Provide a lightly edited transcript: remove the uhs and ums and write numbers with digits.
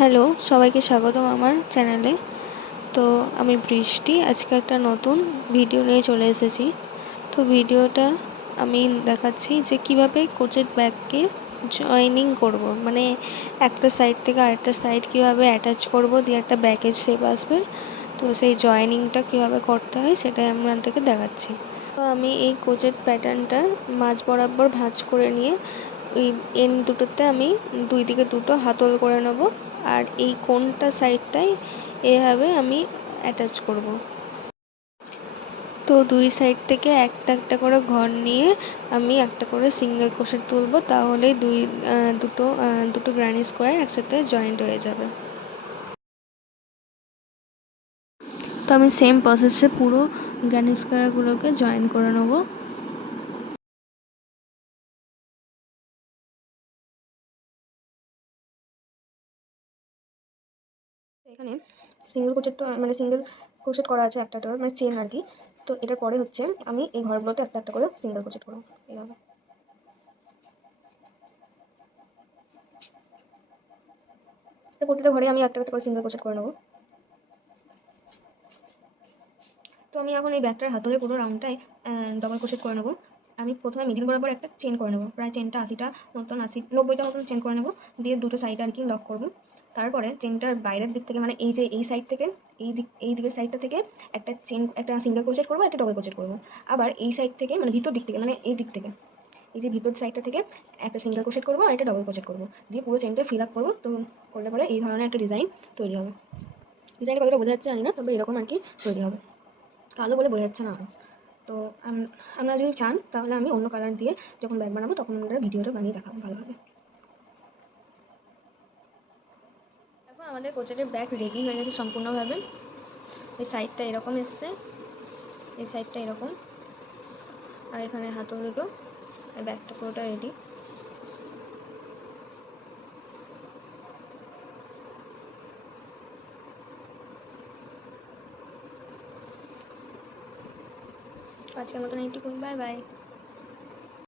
Hello, সবাইকে স্বাগতম আমার চ্যানেলে। তো আমি বৃষ্টি, আজকে একটা নতুন ভিডিও নিয়ে চলে এসেছি। তো ভিডিওটা আমি দেখাচ্ছি যে কীভাবে কোচের ব্যাগকে জয়েনিং করব, মানে একটা সাইড থেকে আরেকটা সাইড কীভাবে অ্যাটাচ করব, দিয়ে একটা ব্যাগের শেপ আসবে। তো সেই জয়েনিংটা কীভাবে করতে হয় সেটাই আমি আপনাদেরকে দেখাচ্ছি। তো আমি এই কোচের প্যাটার্নটার মাঝ বরাবর ভাঁজ করে নিয়ে ওই এন্ড দুটোতে আমি দুই দিকে দুটো হাতল করে নেব, আর এই কোনটা সাইডটাই এভাবে আমি অ্যাটাচ করব। তো দুই সাইড থেকে একটা একটা করে ঘর নিয়ে আমি একটা করে সিঙ্গেল ক্রোশেট তুলব, তাহলেই দুটো গ্রানি স্কোয়ার একসাথে জয়েন্ট হয়ে যাবে। তো আমি সেম প্রসেসে পুরো গ্রানি স্কোয়ারগুলোকে জয়েন করে নেব। এখানে সিঙ্গেল ক্রোশেট তো মানে সিঙ্গেল ক্রোশেট করা আছে একটা মানে চেন আর কি। তো এটার পরে হচ্ছে আমি এই ঘরগুলোতে একটা একটা করে সিঙ্গেল ক্রোশেট করব এইভাবে। তো প্রতিটা ঘরে আমি একটা একটা করে সিঙ্গেল ক্রোশেট করে নেব। তো আমি এখন এই ব্যাগটার হাতলে পুরো রাউন্ডটায় ডবল ক্রোশেট করে নেব। আমি প্রথমে মিডিল বরাবর একটা চেন করে নেব, প্রায় চেনটা 80টা মতন 90টা মতন চেন করে নেব, দিয়ে দুটো সাইড আর কি লক করব। তারপরে চেনটার বাইরের দিক থেকে মানে এই সাইড থেকে এই দিকের সাইডটা থেকে একটা সিঙ্গেল ক্রোশেট করব, একটা ডবল ক্রোশেট করব। আবার এই সাইড থেকে মানে ভিতর দিক থেকে মানে এই দিক থেকে এই যে ভিতর সাইডটা থেকে একটা সিঙ্গেল ক্রোশেট করব আর একটা ডবল ক্রোশেট করব, দিয়ে পুরো চেনটা ফিল আপ করবো। তো করলে পরে এই ধরনের একটা ডিজাইন তৈরি হবে। ডিজাইনটা কতটা বোঝা যাচ্ছে জানি না, তবে এরকম আর কি তৈরি হবে। কালো বলে বোঝা যাচ্ছে না আরও। তো আপনারা যদি চান তাহলে আমি অন্য কালার দিয়ে যখন ব্যাগ বানাবো তখন আমরা ভিডিওটা বানিয়ে দেখাবো ভালোভাবে। দেখো আমাদের কোচের ব্যাগ রেডি হয়ে গেছে সম্পূর্ণভাবে। এই সাইডটা এরকম এসছে, এই সাইডটা এরকম, আর এখানে হাতল দুটো, আর ব্যাগটা পুরোটা রেডি। আজকের মতন এইটুকুই, বাই বাই।